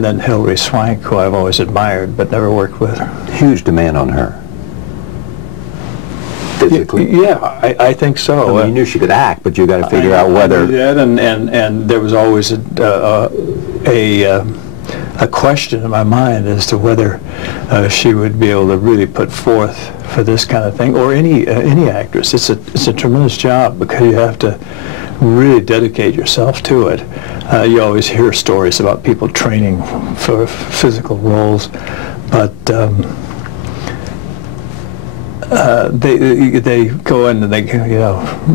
Then Hilary Swank, who I've always admired but never worked with. Huge demand on her. Physically. Yeah, I think so. I mean, you knew she could act, but you got to figure out whether. I knew that, and there was always a question in my mind as to whether she would be able to really put forth for this kind of thing, or any actress. It's a tremendous job because you have to really dedicate yourself to it. You always hear stories about people training for physical roles, but they go in and they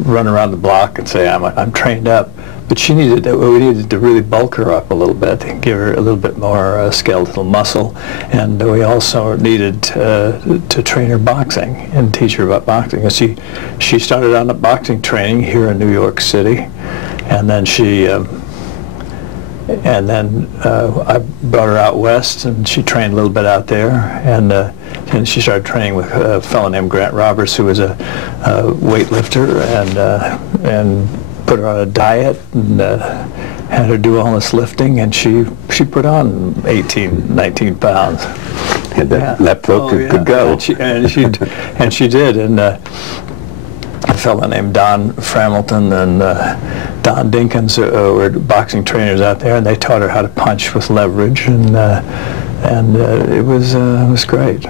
run around the block and say I'm trained up. But we needed to really bulk her up a little bit and give her a little bit more skeletal muscle, and we also needed to train her boxing and teach her about boxing. And she started on a boxing training here in New York City, and then I brought her out west, and she trained a little bit out there, and she started training with a fellow named Grant Roberts, who was a weightlifter, and put her on a diet and had her do all this lifting, and she put on 18, 19 pounds. And that pro could go. And she did. And a fellow named Don Framilton and Don Dinkins were boxing trainers out there, and they taught her how to punch with leverage, and it was great.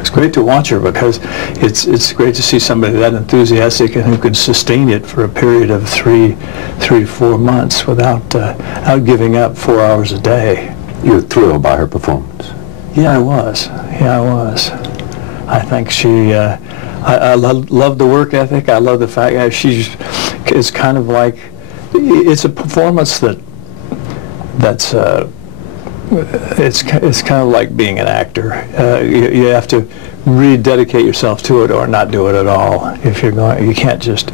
It's great to watch her because it's great to see somebody that enthusiastic and who could sustain it for a period of three to 4 months without giving up 4 hours a day. You were thrilled by her performance. Yeah, I was. I think she. I love the work ethic. I love the fact that it's kind of like, it's a performance that's. It's kind of like being an actor. You have to really dedicate yourself to it or not do it at all. If you're going, you can't just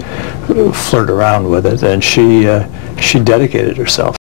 flirt around with it. And she dedicated herself